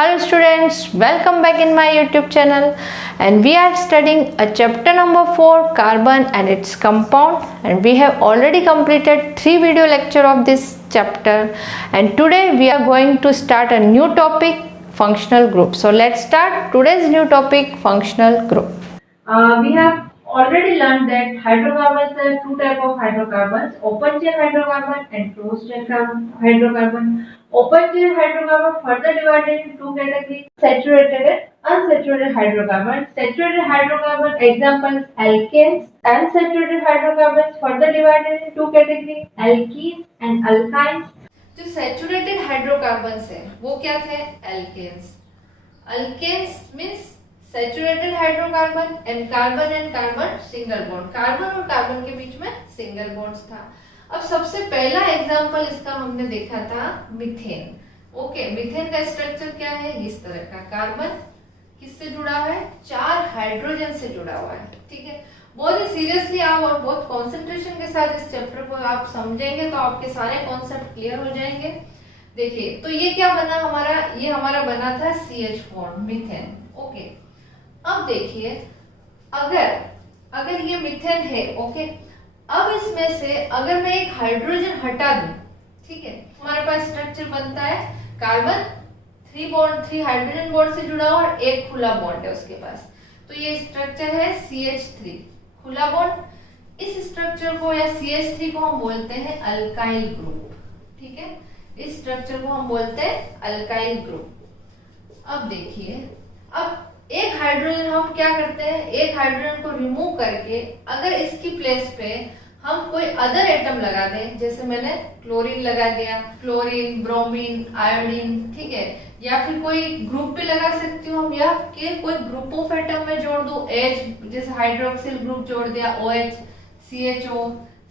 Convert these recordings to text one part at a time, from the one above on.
Hello students, welcome back in my YouTube channel, and we are studying a chapter number 4, carbon and its compound, and we have already completed 3 video lecture of this chapter, and today we are going to start a new topic, functional group. So let's start today's new topic, functional group. We have already learned that hydrocarbons are two types of hydrocarbons, open chain hydrocarbon and closed chain hydrocarbon. Open chain hydrocarbon further divided into two categories, saturated and unsaturated hydrocarbons. Saturated hydrocarbon examples alkanes. Unsaturated hydrocarbons further divided into two categories, alkenes and alkynes. जो saturated hydrocarbons है वो क्या थे? Alkanes. Alkanes means saturated hydrocarbon and carbon single bond. Carbon और carbon के बीच में single bonds था. अब सबसे पहला एग्जांपल इसका हमने देखा था मीथेन. ओके, मीथेन का स्ट्रक्चर क्या है? इस तरह का. कार्बन किससे जुड़ा हुआ है? 4 हाइड्रोजन से जुड़ा हुआ है. ठीक है, बहुत ही सीरियसली आप और बहुत कंसंट्रेशन के साथ इस चैप्टर को आप समझेंगे तो आपके सारे कॉन्सेप्ट क्लियर हो जाएंगे. देखिए, तो ये क्या बना हमारा? ये हमारा बना था CH4 मीथेन. ओके, अब देखिए, अगर ये मीथेन है, ओके, अब इसमें से अगर मैं एक हाइड्रोजन हटा दूं, ठीक है, हमारे पास स्ट्रक्चर बनता है कार्बन 3 हाइड्रोजन बॉन्ड से जुड़ा हुआ और एक खुला बॉन्ड है उसके पास. तो ये स्ट्रक्चर है CH3 खुला बॉन्ड. इस स्ट्रक्चर को या CH3 को हम बोलते हैं अल्काइल ग्रुप. ठीक है, इस स्ट्रक्चर को हम बोलते हैं अल्काइल ग्रुप. अब देखिए, अब एक हाइड्रोजन हम क्या करते हैं? एक हाइड्रोजन को रिमूव करके अगर इसकी प्लेस पे हम कोई अदर एटम लगा दें, जैसे मैंने क्लोरीन लगा दिया, क्लोरीन, ब्रोमीन, आयोडीन, ठीक है, या फिर कोई ग्रुप भी लगा सकती हूँ, या कि कोई ग्रुप ऑफ एटम में जोड़ दूं, H जैसे हाइड्रोक्सिल ग्रुप जोड़ दिया, OH, CHO,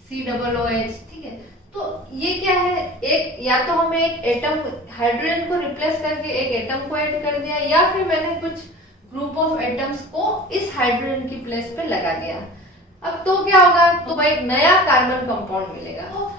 COOH. ठीक है, तो ये क्या है? एक या तो हमें एक एटम हाइड्रोजन को रिप्लेस करके एक एटम को ऐड कर दिया, या फिर मैंने कुछ ग्रुप ऑफ एटम्स को इस हाइड्रोजन की प्लेस पे लगा दिया. अब तो क्या होगा? तो भाई एक नया कार्बन कंपाउंड मिलेगा. तो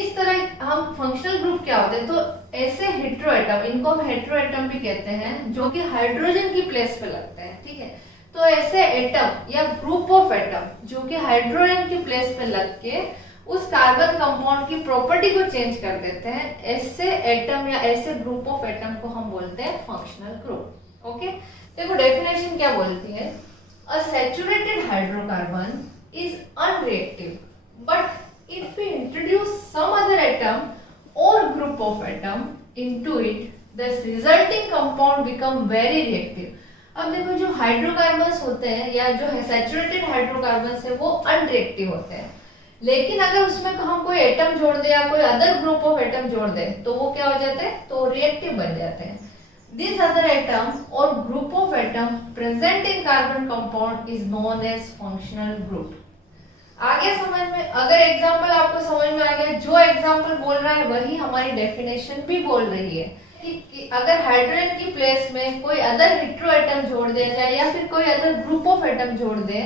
इस तरह हम फंक्शनल ग्रुप क्या होते हैं? तो ऐसे हेटेरो एटम, इनको हम हेटेरो एटम भी कहते हैं, जो कि हाइड्रोजन की प्लेस पे लगते हैं. ठीक है, तो ऐसे एटम या ग्रुप ऑफ एटम जो कि हाइड्रोजन की प्लेस पे लग के उस कार्बन कंपाउंड की प्रॉपर्टी को चेंज कर देते हैं, ऐसे एटम या ऐसे ग्रुप ऑफ एटम को हम बोलते हैं फंक्शनल ग्रुप. ओके, देखो डेफिनेशन क्या बोलती है? A saturated hydrocarbon is unreactive, but if we introduce some other atom or group of atom into it, the resulting compound become very reactive. अब देखो, जो हाइड्रोकार्बन्स होते हैं या जो सैचुरेटेड हाइड्रोकार्बन्स है वो अनरिएक्टिव होते हैं, लेकिन अगर उसमें हम कोई एटम जोड़ दे या कोई अदर ग्रुप ऑफ एटम जोड़ दे तो वो क्या हो जाते हैं? तो रिएक्टिव बन जाते हैं. This other atom or group of atom present in carbon compound is known as functional group. आगे समझ में, अगर एग्जाम्पल आपको समझ में आ गया, जो एग्जाम्पल बोल रहा है वही हमारी डेफिनेशन भी बोल रही है कि अगर हाइड्रोजन की प्लेस में कोई अदर हेटेरो एटम जोड़ दिया जाए या फिर कोई अदर ग्रुप ऑफ एटम जोड़ दे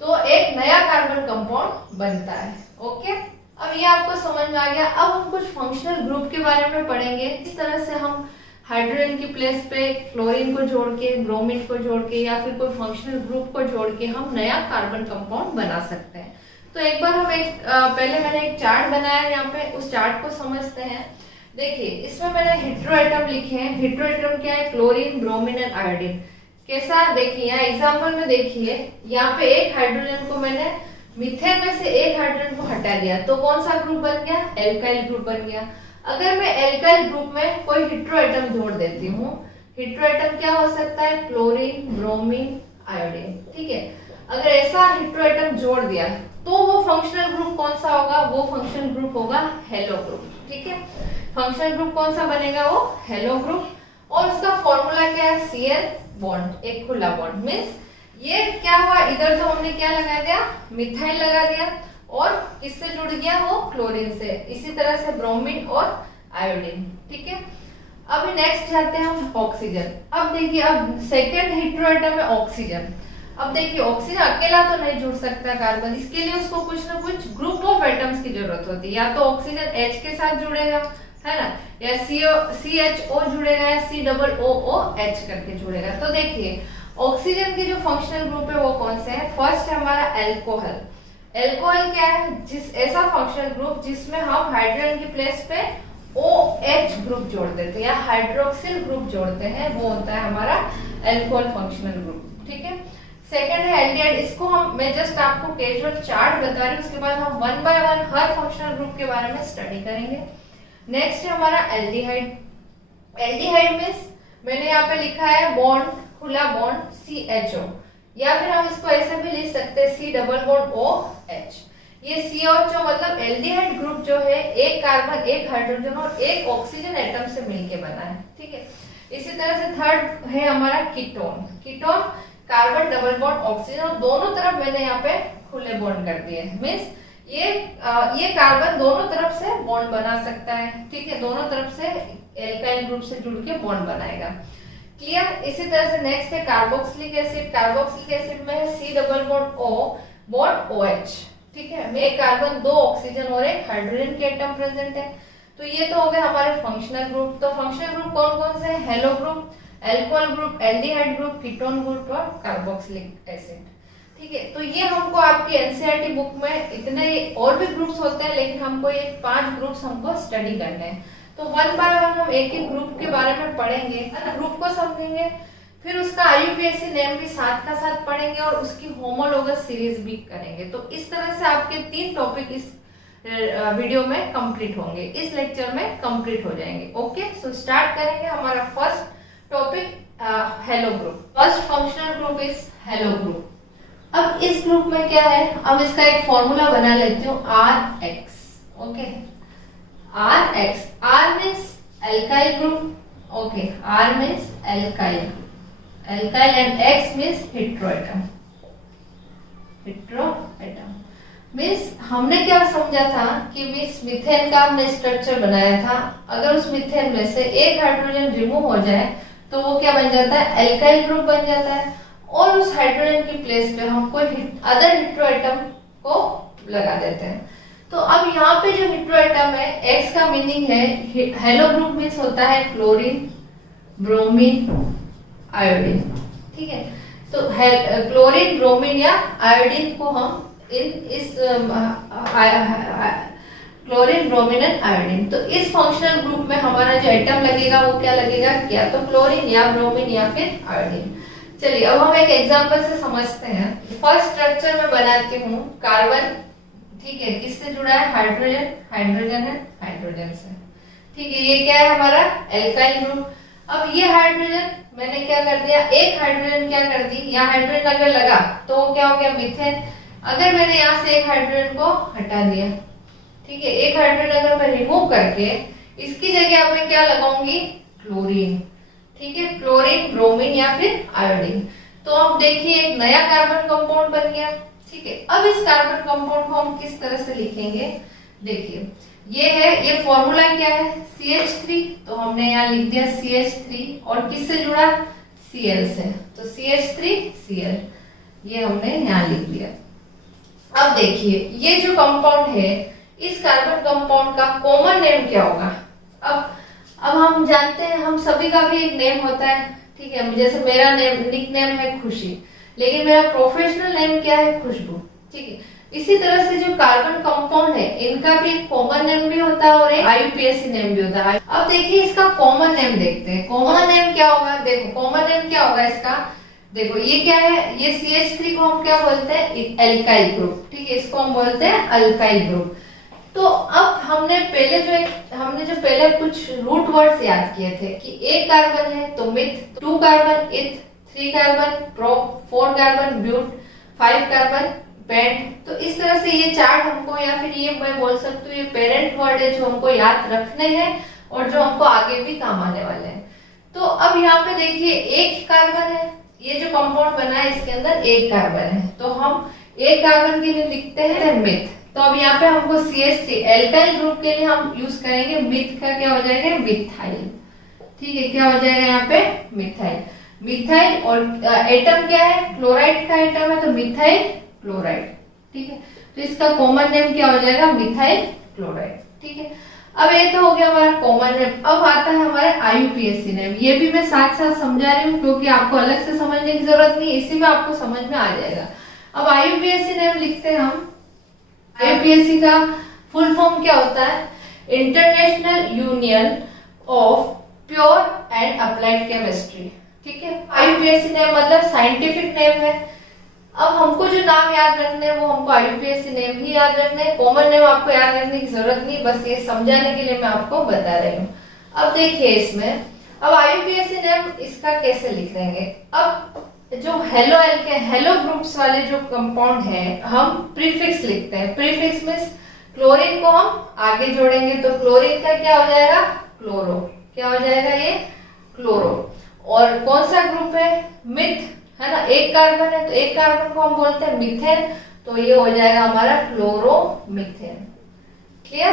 तो एक नया कार्बन कंपाउंड बनता है. ओके, अब ये आपको समझ में आ गया. अब हम कुछ फंक्शनल ग्रुप के बारे में पढ़ेंगे. इस तरह से हम हाइड्रोजन की प्लेस पे क्लोरीन को जोड़ के, ब्रोमीन को जोड़ के या फिर कोई फंक्शनल ग्रुप को जोड़ के हम नया कार्बन कंपाउंड बना सकते हैं. तो एक बार हम पहले मैंने एक चार्ट बनाया है, यहाँ पे उस चार्ट को समझते हैं. देखिए, इसमें मैंने हेटेरो एटम लिखे हैं. हेटेरो एटम क्या है? Chlorine, bromine and iodine. कैसा? देखिए यहाँ एग्जाम्पल में देखिए, यहाँ पे एक हाइड्रोजन को मैंने मीथेन में से एक हाइड्रोजन को हटा दिया तो कौन सा ग्रुप बन गया? एल्काइल ग्रुप बन गया. अगर मैं एल्काइल ग्रुप में कोई हेटेरो एटम जोड़ देती हूँ, हेटेरो एटम क्या हो सकता है? Chlorine, bromine, iodine. ठीक है, अगर ऐसा हेटेरो एटम जोड़ दिया तो वो फंक्शनल ग्रुप कौन सा होगा? वो फंक्शनल ग्रुप होगा हेलो ग्रुप. ठीक है, फंक्शनल ग्रुप कौन सा बनेगा? वो हेलो ग्रुप. और उसका फॉर्मूला क्या है? Cl बॉन्ड, एक खुला बॉन्ड. मीन्स ये क्या हुआ? इधर तो हमने क्या लगा दिया? मिथाइल लगा दिया, और किससे जुड़ गया? वो क्लोरीन से. इसी तरह से ब्रोमीन और आयोडीन. ठीक है, अभी नेक्स्ट जाते हैं हम ऑक्सीजन. अब देखिए, अब सेकंड हेटेरो एटम है ऑक्सीजन. अब देखिए, ऑक्सीजन अकेला तो नहीं जुड़ सकता कार्बन, इसके लिए उसको कुछ ना कुछ ग्रुप ऑफ एटम्स की जरूरत होती है. या तो ऑक्सीजन H के साथ जुड़ेगा, है ना, या CHO जुड़ेगा या COOH करके जुड़ेगा। तो देखिए ऑक्सीजन के जो फंक्शनल ग्रुप है वो कौन से हैं? फर्स्ट है हमारा एल्कोहल। एल्कोहल क्या है? ऐसा फंक्शनल ग्रुप जिसमें हम हाइड्रोजन की प्लेस पे OH ग्रुप जोड़ देते हैं या हाइड्रोक्सिल ग्रुप जोड़ते हैं, वो होता है हमारा एल्कोहल फंक्शनल ग्रुप। ठीक है। सेकंड है एल्डिहाइड। इसको मैं जस्ट आपको कैजुअल चार्ट बता रही हूँ, उसके बाद हम 1 बाय 1 हर फंक्शनल ग्रुप के बारे में स्टडी करेंगे। नेक्स्ट है हमारा एल्डिहाइड। एल्डिहाइड मींस मैंने यहाँ पे लिखा है बॉन्ड, खुला बॉन्ड CHO, या फिर हम इसको ऐसे भी लिख सकते हैं C+OH। ये CHO मतलब एल्डिहाइड ग्रुप जो है एक कार्बन, एक हाइड्रोजन और एक ऑक्सीजन एटम से मिलके बना है। ठीक है। इसी तरह से थर्ड है हमारा ketone. Ketone carbon double bond oxygen और दोनों तरफ मैंने यहाँ पे खुले बॉन्ड कर दिए। मींस ये कार्बन दोनों तरफ से बॉन्ड बना सकता है। ठीक है, दोनों तरफ से एल्काइल ग्रुप से जुड़ के बॉन्ड बनाएगा। क्लियर। इसी तरह से नेक्स्ट है कार्बोक्सिलिक एसिड। कार्बोक्सिलिक एसिड में है C+O बॉन्ड OH। ठीक है, में एक कार्बन, 2 ऑक्सीजन और एक हाइड्रोजन के एटम प्रेजेंट है। तो ये तो हो गए हमारे फंक्शनल ग्रुप। तो फंक्शनल ग्रुप कौन कौन से हैं? Hello group, alcohol group, aldehyde group, ketone group और कार्बोक्सिलिक एसिड। ठीक है, तो ये हमको आपकी एनसीईआरटी बुक में इतने और भी ग्रुप्स होते हैं, लेकिन हमको ये 5 ग्रुप्स हमको स्टडी करने हैं। तो 1 बाय 1 हम एक एक ग्रुप के बारे में पढ़ेंगे, ग्रुप को समझेंगे, फिर उसका IUPAC नेम भी साथ का साथ पढ़ेंगे और उसकी होमोलोगस सीरीज भी करेंगे। तो इस तरह से आपके 3 टॉपिक इस वीडियो में कंप्लीट होंगे, इस लेक्चर में कंप्लीट हो जाएंगे। ओके, सो स्टार्ट करेंगे हमारा first topic hello group. First functional group is hello group. अब इस ग्रुप में क्या है, अब इसका एक फॉर्मूला बना लेती हूँ RX। Okay, RX, R means alkyl group. Okay, R means alkyl, alkyl and X means heteroatom. Heteroatom means हमने क्या समझा था कि मीन्स मीथेन का हमने स्ट्रक्चर बनाया था, अगर उस मीथेन में से एक हाइड्रोजन रिमूव हो जाए तो वो क्या बन जाता है? एल्काइल ग्रुप बन जाता है, और उस हाइड्रोजन की प्लेस पे हम कोई अदर हेटेरोएटम को लगा देते हैं। तो अब यहाँ पे जो हेटेरोएटम है, X का मीनिंग है हेलो ग्रुप मीन्स होता है क्लोरीन, ब्रोमीन, आयोडीन। ठीक है, तो क्लोरीन, ब्रोमीन या आयोडीन को हम क्लोरीन, ब्रोमीन एंड आयोडीन। तो इस फंक्शनल ग्रुप में हमारा जो एटम लगेगा वो क्या लगेगा? क्या तो क्लोरीन या ब्रोमीन या फिर आयोडीन। चलिए अब हम एक एग्जांपल से समझते हैं। फर्स्ट स्ट्रक्चर में बनाती हूँ कार्बन। ठीक है, किससे जुड़ा है? हाइड्रोजन, हाइड्रोजन है हाइड्रोजन से। ठीक है, ये क्या है हमारा? Alkyl group. अब ये हाइड्रोजन मैंने क्या कर दिया? एक हाइड्रोजन क्या कर दी? यहाँ हाइड्रोजन अगर लगा तो क्या हो गया? मीथेन। अगर मैंने यहाँ से एक हाइड्रोजन को हटा दिया, ठीक है, एक हाइड्रोजन अगर मैं रिमूव करके इसकी जगह मैं क्या लगाऊंगी? क्लोरीन। ठीक है, क्लोरीन, ब्रोमीन या फिर आयोडीन। तो अब देखिए एक नया कार्बन कंपाउंड बन गया। ठीक है, अब इस कार्बन कंपाउंड को हम किस तरह से लिखेंगे? देखिए ये है, ये फॉर्मूला क्या है? CH3। तो हमने यहाँ लिख दिया CH3 और किससे जुड़ा? Cl से। तो CH3Cl ये हमने यहाँ लिख दिया। अब देखिए ये जो कंपाउंड है, इस कार्बन कंपाउंड का कॉमन नेम क्या होगा? अब हम जानते हैं, हम सभी का भी एक नेम होता है। ठीक है, जैसे मेरा नेम, निक नेम है खुशी, लेकिन मेरा प्रोफेशनल नेम क्या है? खुशबू। ठीक है, इसी तरह से जो कार्बन कंपाउंड है इनका भी एक कॉमन नेम भी होता है और एक IUPAC नेम भी होता है। अब देखिए इसका कॉमन नेम देखते हैं। कॉमन नेम क्या होगा? देखो कॉमन नेम क्या होगा इसका? देखो ये क्या है? ये CH3 को हम क्या बोलते हैं? Alkyl group. ठीक है, इसको हम बोलते हैं अल्काइल ग्रुप। तो अब हमने जो पहले कुछ रूट वर्ड्स याद किए थे कि एक कार्बन है तो myth, 2 carbon eth, 3 carbon prop, 4 carbon but, 5 carbon pent. तो इस तरह से ये चार्ट हमको, या फिर ये मैं बोल सकती हूँ ये पेरेंट वर्ड है जो हमको याद रखने हैं और जो हमको आगे भी काम आने वाले हैं। तो अब यहाँ पे देखिए एक कार्बन है, ये जो कंपाउंड बना है इसके अंदर एक कार्बन है, तो हम एक कार्बन के लिए लिखते हैं मिथ। तो अब यहाँ पे हमको CH3 एल्काइल ग्रुप के लिए हम यूज करेंगे मिथ का, क्या हो जाएगा? मिथाइल। ठीक है, क्या हो जाएगा यहाँ पे? मिथाइल। मिथाइल और एटम क्या है? क्लोराइड का एटम है, तो मिथाइल क्लोराइड। ठीक है, तो इसका कॉमन नेम क्या हो जाएगा? Methyl chloride. ठीक है, अब ये तो हो गया हमारा कॉमन नेम। अब आता है हमारा IUPAC नेम। ये भी मैं साथ साथ समझा रही हूँ क्योंकि आपको अलग से समझने की जरूरत नहीं, इसी में आपको समझ में आ जाएगा। अब IUPAC नेम लिखते हैं हम। IUPAC का फुल फॉर्म क्या होता है? International union of pure and applied chemistry. ठीक है, IUPAC नेम मतलब साइंटिफिक नेम है। अब हमको जो नाम याद रखने हैं वो हमको IUPAC नेम ही याद रखने हैं, कॉमन नेम आपको याद रखने की जरूरत नहीं, बस ये समझाने के लिए मैं आपको बता रही हूँ। अब देखिए इसमें, अब IUPAC नेम इसका कैसे लिख लेंगे? अब जो हेलो ग्रुप्स वाले जो कंपाउंड है हम प्रीफिक्स लिखते हैं। प्रीफिक्स मींस क्लोरीन को हम आगे जोड़ेंगे तो क्लोरीन का क्या हो जाएगा? क्लोरो। क्या हो जाएगा? ये क्लोरो। और कौन सा ग्रुप है? मिथ, है ना, एक कार्बन है तो एक कार्बन को हम बोलते हैं मीथेन, तो ये हो जाएगा हमारा क्लोरोमीथेन। क्लियर?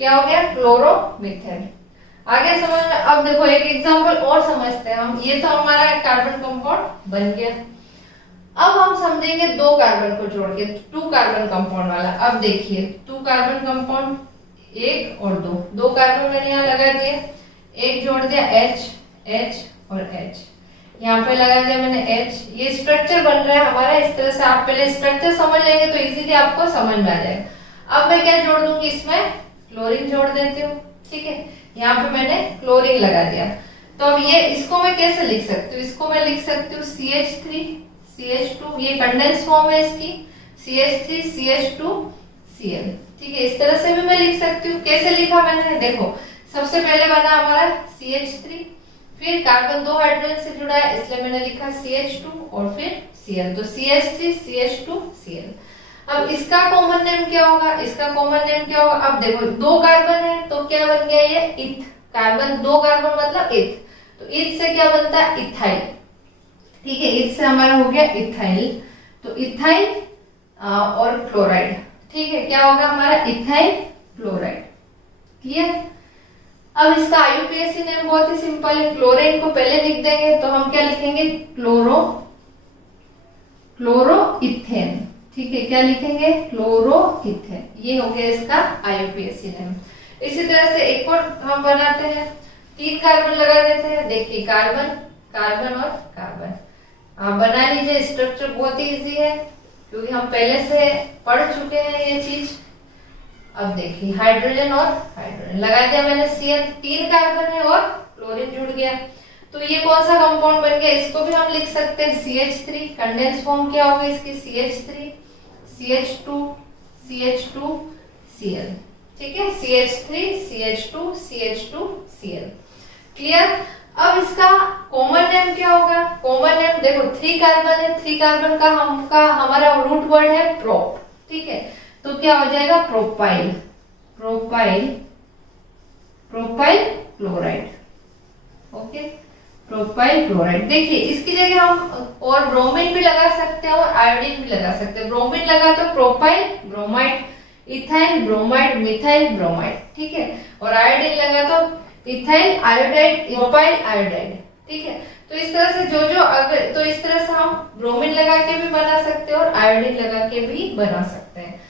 क्या हो गया? क्लोरोमीथेन। आगे समझ में। अब देखो एक एग्जांपल और समझते हैं हम। ये तो हमारा कार्बन कंपाउंड बन गया। अब हम समझेंगे दो कार्बन को जोड़ के, 2 कार्बन कंपाउंड वाला। अब देखिए 2 कार्बन कंपाउंड, 1 और 2 कार्बन मैंने यहाँ लगा दिए, एक जोड़ दिया H और H, यहाँ पे लगा दिया मैंने H। ये स्ट्रक्चर बन रहा है हमारा इस तरह से। आप पहले स्ट्रक्चर समझ लेंगे तो इजीली आपको समझ में आ जाएगा। अब मैं क्या जोड़ दूंगी इसमें? क्लोरीन जोड़ देती हूँ। ठीक है, यहाँ पे मैंने क्लोरीन लगा दिया। तो अब ये इसको मैं कैसे लिख सकती हूँ? इसको मैं लिख सकती हूँ CH3 CH2, ये कंडेंस फॉर्म है इसकी, CH3 CH2 Cl। ठीक है, इस तरह से भी मैं लिख सकती हूँ। कैसे लिखा मैंने? देखो सबसे पहले बना हमारा CH3, फिर कार्बन 2 हाइड्रोजन से जुड़ा है इसलिए मैंने लिखा CH2 और फिर Cl, तो CH3 CH2 Cl। अब इसका कॉमन नेम क्या होगा? इसका कॉमन नेम क्या होगा? अब देखो 2 कार्बन है तो क्या बन गया? ये इथ। कार्बन 2 कार्बन मतलब इथ, तो इथ से क्या बनता है? इथाइल। ठीक है, इथ से हमारा हो गया इथाइल, तो इथाइल और क्लोराइड। ठीक है, क्या होगा हमारा? Ethyl chloride. क्लियर? अब इसका IUPAC नेम बहुत ही सिंपल है। क्लोरीन को पहले लिख देंगे तो हम क्या लिखेंगे? क्लोरोइथेन। ठीक है, क्या लिखेंगे? क्लोरोइथेन। ये हो गया इसका IUPAC नेम। इसी तरह से एक और हम बनाते हैं, 3 कार्बन लगा देते हैं। देखिए कार्बन कार्बन और कार्बन, आप बना लीजिए। स्ट्रक्चर बहुत ही इजी है क्योंकि हम पहले से पढ़ चुके हैं ये चीज। अब देखिए हाइड्रोजन और हाइड्रोजन लगा दिया मैंने Cl, 3 कार्बन है और क्लोरीन जुड़ गया, तो ये कौन सा कंपाउंड बन गया? इसको भी हम लिख सकते हैं CH3। कंडेंस फॉर्म क्या होगी इसकी? CH3 CH2 CH2 Cl। ठीक है, CH3 CH2 CH2 Cl। Clear? अब इसका कॉमन नेम क्या होगा? कॉमन नेम देखो 3 कार्बन है, 3 कार्बन का हमारा रूट वर्ड है प्रोप। ठीक है, तो क्या हो जाएगा? Propyl propyl propyl chloride. Okay, propyl chloride. देखिए इसकी जगह हम और ब्रोमीन भी लगा सकते हैं और आयोडीन भी लगा सकते हैं। ब्रोमीन लगा तो propyl bromide, ethyl bromide, methyl bromide. ठीक है, और आयोडीन लगा तो इथाइल आयोडाइड, प्रोपाइल आयोडाइड। ठीक है, तो इस तरह से जो अगर तो इस तरह से हम ब्रोमीन लगा के भी बना सकते हैं और आयोडीन लगा के भी बना सकते हैं।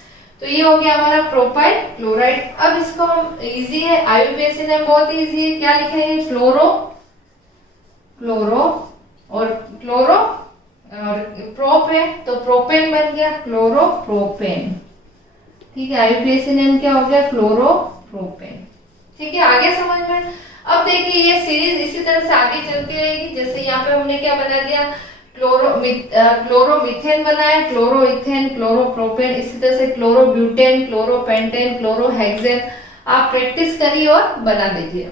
तो ये हो गया हमारा प्रोपाइल क्लोराइड। अब इसको हम इजी है, IUPAC नेम बहुत ही इजी है। क्या लिखेंगे? क्लोरो और क्लोरो और प्रोप है तो प्रोपेन बन गया, क्लोरोप्रोपेन। ठीक है, IUPAC नेम क्या हो गया? क्लोरोप्रोपेन। ठीक है, आगे समझ में। अब देखिए ये सीरीज इसी तरह से आगे चलती रहेगी। जैसे यहाँ पे हमने क्या बना दिया? क्लोरोमीथेन बनाया, क्लोरोइथेन, क्लोरोप्रोपेन, इसी तरह से क्लोरोब्यूटेन, क्लोरोपेंटेन, क्लोरोहेक्सेन। आप प्रैक्टिस करिए और बना दीजिए।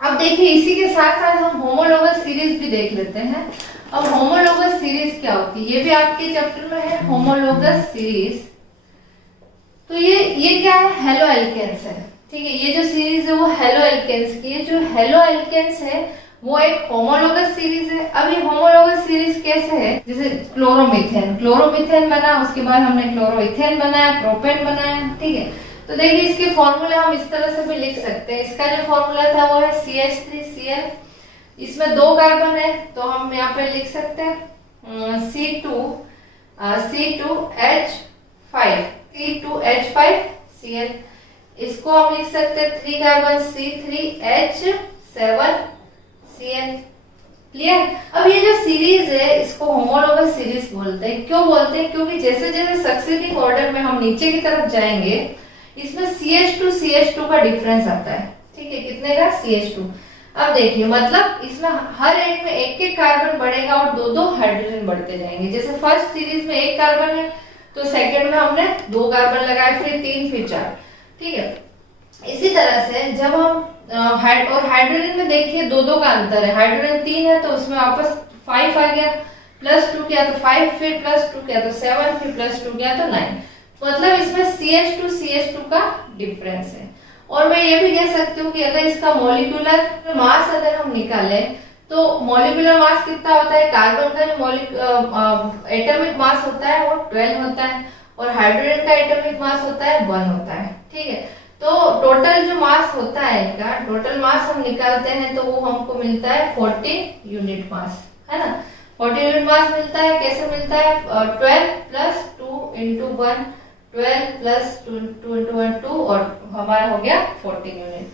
अब देखिए इसी के साथ साथ हम होमोलोगस सीरीज भी देख लेते हैं। अब होमोलोगस सीरीज क्या होती है? ये भी आपके चैप्टर में है, होमोलोगस सीरीज। तो ये क्या है? हेलो एल्केन्स है। ठीक है, ये जो सीरीज है वो हेलो एल्केन्स की है। जो हेलो एल्केन्स है वो एक होमोलोगस सीरीज है। अब ये होमोलोगस सीरीज कैसे है? जैसे क्लोरोमीथेन बना, उसके बाद हमने क्लोरोइथेन बनाया, प्रोपेन बनाया। ठीक है, तो देखिए इसके फॉर्मूले हम इस तरह से भी लिख सकते हैं। इसका जो फॉर्मूला था वो है CH3Cl। इसमें 2 कार्बन है तो हम यहाँ पे लिख सकते हैं C2H5 Cl। इसको हम लिख सकते हैं 3 कार्बन C3H7Cl। क्लियर। अब ये जो सीरीज है इसको होमोलोगस सीरीज बोलते हैं। क्यों बोलते हैं? क्योंकि जैसे जैसे सक्सीडिंग ऑर्डर में हम नीचे की तरफ जाएंगे इसमें CH2 का डिफरेंस आता है। ठीक है, कितने का? CH2। अब देखिए मतलब इसमें हर एक में एक एक कार्बन बढ़ेगा और दो दो हाइड्रोजन बढ़ते जाएंगे। जैसे फर्स्ट सीरीज में एक कार्बन है तो सेकंड में हमने 2 कार्बन लगाए, फिर 3, फिर 4। ठीक है, इसी तरह से जब हम और हाइड्रोजन में देखिए 2 का अंतर है। हाइड्रोजन 3 है तो उसमें वापस 5 आ गया, +2 किया तो 5, फिर +2 किया तो 7, फिर +2 किया तो 9। मतलब इसमें CH2 का डिफरेंस है। और मैं ये भी कह सकती हूँ कि अगर इसका मॉलिक्यूलर मास अगर हम निकालें तो मॉलिक्यूलर मास कितना होता है? कार्बन का जो एटॉमिक मास होता है वो 12 होता है और हाइड्रोजन का एटॉमिक मास होता है 1 होता है। ठीक है, तो टोटल जो मास होता है इनका, टोटल मास हम निकालते हैं तो वो हमको मिलता है 14 यूनिट मास, है ना। 14 यूनिट मास मिलता है। कैसे मिलता है? 12 + 2 × 1, 12 + 2 × 1 2 और हमारा हो गया 14 यूनिट।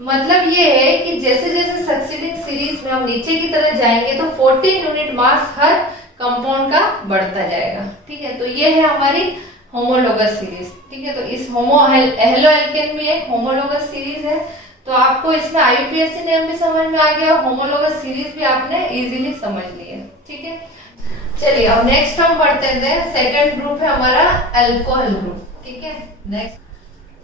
मतलब ये है कि जैसे जैसे सक्सीडिंग सीरीज में हम नीचे की तरफ जाएंगे तो 14 यूनिट मास हर कंपाउंड का बढ़ता जाएगा। ठीक है, तो ये है हमारी होमोलोगस सीरीज। ठीक है, तो इस हेलो एल्केन भी एक होमोलोगस सीरीज है। तो आपको इसमें IUPAC नेम भी समझ में आ गया और होमोलोगस सीरीज भी आपने इजीली समझ ली है। ठीक है, चलिए अब नेक्स्ट हम पढ़ते हैं। सेकंड ग्रुप है हमारा अल्कोहल ग्रुप। ठीक है, नेक्स्ट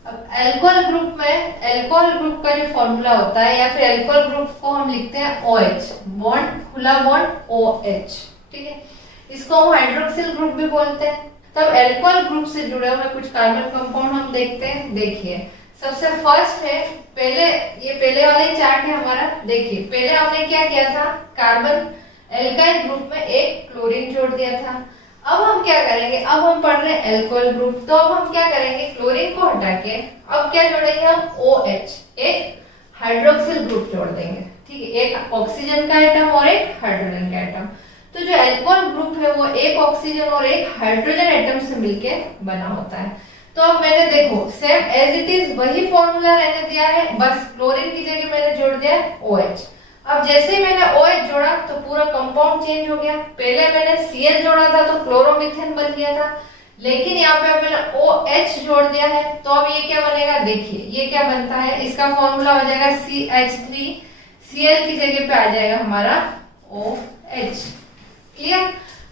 अब अल्कोहल ग्रुप में अल्कोहल ग्रुप का जो फॉर्मूला होता है या फिर अल्कोहल ग्रुप को हम लिखते हैं OH, बॉन्ड खुला बॉन्ड OH। ठीक है, इसको हम हाइड्रोक्सिल ग्रुप भी बोलते हैं। तब अल्कोहल ग्रुप से जुड़े हुए कुछ कार्बन कंपाउंड हम देखते हैं। देखिए सबसे फर्स्ट है, पहले वाले चार्ट है हमारा। देखिए पहले हमने क्या किया था? कार्बन एल्काइल ग्रुप में एक क्लोरीन जोड़ दिया था। अब हम क्या करेंगे? अब हम पढ़ रहे हैं अल्कोहल ग्रुप, तो अब हम क्या करेंगे? क्लोरीन को हटा के अब क्या जोड़ेंगे हम? OH, एक हाइड्रोक्सिल ग्रुप जोड़ देंगे। ठीक है, एक ऑक्सीजन का एटम और एक हाइड्रोजन का एटम। तो जो अल्कोहल ग्रुप है वो एक ऑक्सीजन और एक हाइड्रोजन एटम से मिलके बना होता है। तो अब मैंने देखो सेम एज इट इज वही फॉर्मूला रहने दिया है, बस क्लोरीन की जगह मैंने जोड़ दिया OH। अब जैसे ही मैंने OH जोड़ा तो पूरा कंपाउंड चेंज हो गया। पहले मैंने Cl जोड़ा था तो क्लोरोमीथेन बन गया था, लेकिन यहाँ पे मैंने OH जोड़ दिया है। तो अब ये क्या बनेगा? देखिए ये क्या बनता है, इसका फॉर्मूला हो जाएगा CH3, Cl की जगह पे आ जाएगा हमारा OH। क्लियर।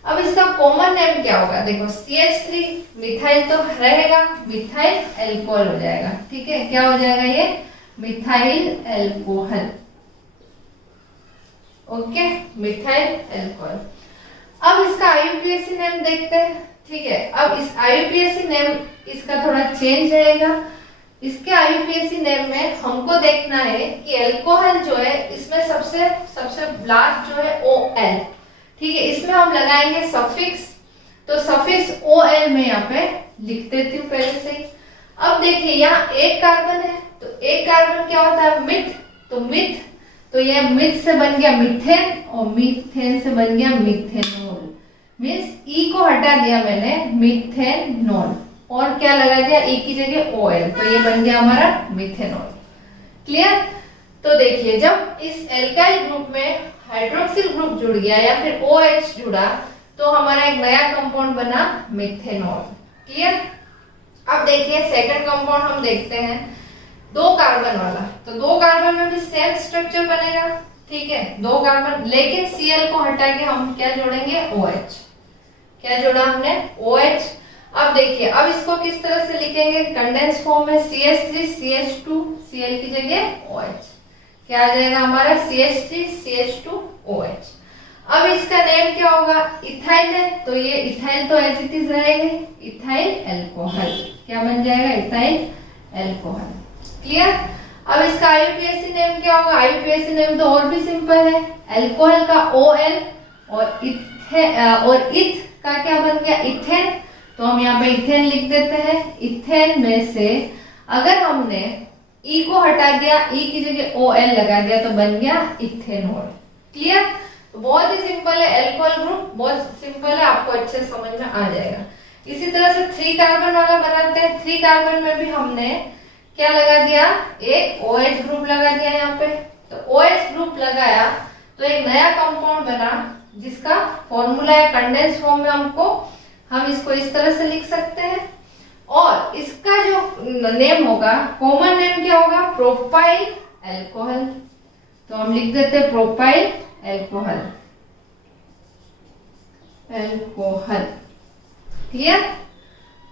अब इसका कॉमन नेम क्या होगा? देखो CH3 मिथाइल तो रहेगा, मिथाइल अल्कोहल हो जाएगा। ठीक है, क्या हो जाएगा? ये methyl alcohol. Okay, methyl alcohol. अब इसका IUPAC नेम देखते हैं। ठीक है, अब इस IUPAC नेम इसका थोड़ा चेंज रहेगा। इसके IUPAC नेम में हमको देखना है कि अल्कोहल जो है इसमें सबसे लास्ट जो है OL। ठीक है, इसमें हम लगाएंगे सफिक्स। तो सफिक्स OL में यहाँ पे लिख देती हूँ पहले से ही। अब देखिए यहाँ एक कार्बन है तो एक कार्बन क्या होता है? मिथ। तो मिथ, तो ये मिथ से बन गया मीथेन और मीथेन से बन गया मीथेनॉल। मीन्स E को हटा दिया मैंने, मीथेनॉल, और क्या लगा दिया? E की जगह OL, तो ये बन गया हमारा मीथेनॉल। क्लियर। तो देखिए जब इस एल्काइल ग्रुप में हाइड्रोक्सिल ग्रुप जुड़ गया या फिर OH जुड़ा तो हमारा एक नया कंपाउंड बना मिथेनॉल। क्लियर। अब देखिए सेकंड कंपाउंड हम देखते हैं, 2 कार्बन वाला। तो 2 कार्बन में भी सेम स्ट्रक्चर बनेगा। ठीक है, 2 कार्बन, लेकिन Cl को हटा के हम क्या जोड़ेंगे? OH। क्या जोड़ा हमने? OH। अब देखिए अब इसको किस तरह से लिखेंगे? कंडेंस फॉर्म में CH3 CH2 Cl की जगह OH। क्या आ जाएगा हमारा? CH3 CH2 OH। अब इसका नेम क्या होगा? इथाइल है तो ये इथाइल तो एज इट इज रहेगा, इथाइल अल्कोहल। क्या बन जाएगा? Ethyl alcohol. क्लियर। अब इसका IUPAC नेम क्या होगा? IUPAC नेम तो और भी सिंपल है, अल्कोहल का OL और इथ का क्या बन गया? इथेन। तो हम यहाँ पे इथेन लिख देते हैं। इथेन में से अगर हमने E को हटा दिया, E की जगह OL लगा दिया तो बन गया इथेनॉल। क्लियर। तो बहुत ही सिंपल है, अल्कोहल ग्रुप बहुत सिंपल है, आपको अच्छे समझ में आ जाएगा। इसी तरह से 3 कार्बन वाला बनाते हैं। 3 कार्बन में भी हमने क्या लगा दिया, एक OH ग्रुप लगा दिया यहाँ पे। तो OH ग्रुप लगाया तो एक नया कंपाउंड बना जिसका फॉर्मूला है कंडेंस फॉर्म में हम इसको इस तरह से लिख सकते हैं। और इसका जो नेम होगा, कॉमन नेम क्या होगा, प्रोपाइल अल्कोहल। तो हम लिख देते हैं प्रोपाइल अल्कोहल, क्लियर।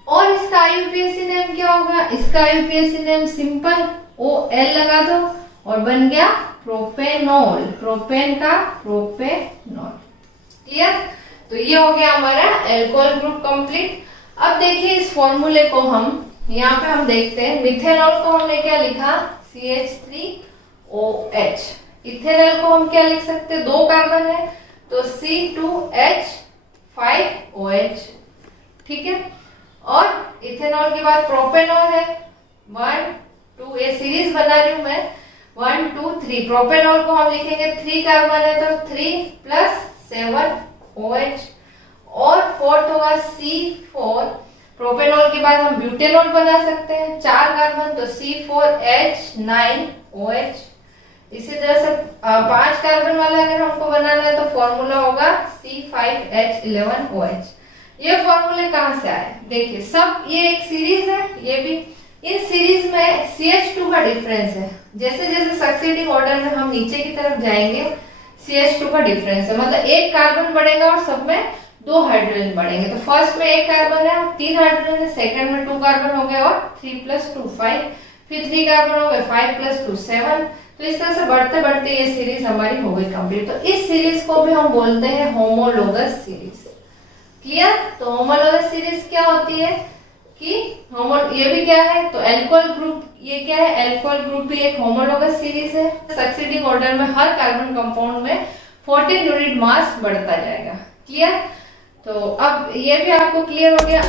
और इसका आईयूपीएसी नेम क्या होगा, इसका आईयूपीएसी नेम सिंपल OL लगा दो और बन गया प्रोपेनॉल, प्रोपेन का प्रोपेनॉल, क्लियर। तो ये हो गया हमारा अल्कोहल ग्रुप कंप्लीट। अब देखिए इस फॉर्मूले को यहाँ पे हम देखते हैं, मिथेनॉल को हमने क्या लिखा, CH3OH। इथेनॉल को हम क्या लिख सकते हैं, 2 कार्बन है तो C2H5OH, ठीक है। और इथेनॉल के बाद प्रोपेनॉल है, 1 2, ये सीरीज बना रही हूं मैं, 1 2 3। प्रोपेनॉल को हम लिखेंगे 3 कार्बन है तो 3 + 7OH। और फोर्थ होगा C4। प्रोपेनॉल के बाद हम ब्यूटेनॉल बना सकते हैं, 4 कार्बन तो C4H9OH। इसी तरह से 5 कार्बन वाला अगर हमको बनाना है तो फॉर्मूला होगा C5H11OH। ये फॉर्मूले कहाँ से आए, देखिए सब ये एक सीरीज है, ये भी इस सीरीज में CH2 का डिफरेंस है। जैसे जैसे सक्सीडिंग ऑर्डर में हम नीचे की तरफ जाएंगे CH2 का डिफरेंस है, मतलब 1 कार्बन बढ़ेगा और सब में 2 हाइड्रोजन बढ़ेंगे। तो फर्स्ट में 1 कार्बन है, 3 हाइड्रोजन है, सेकंड में 2 कार्बन हो गए और 3 + 2 5, फिर 3 कार्बन हो गए, 5 + 2 7। तो इस तरह से बढ़ते बढ़ते ये सीरीज हमारी हो गई कंप्लीट। तो इस सीरीज को भी हम बोलते हैं होमोलोगस सीरीज, क्लियर। तो होमोलोगस सीरीज क्या होती है कि ये भी क्या है, तो अल्कोहल ग्रुप, ये क्या है, अल्कोहल ग्रुप भी एक होमोलोगस सीरीज है। सक्सीडिंग ऑर्डर में हर कार्बन कंपाउंड में 14 यूनिट मास बढ़ता जाएगा, क्लियर। तो अब ये भी आपको क्लियर हो गया।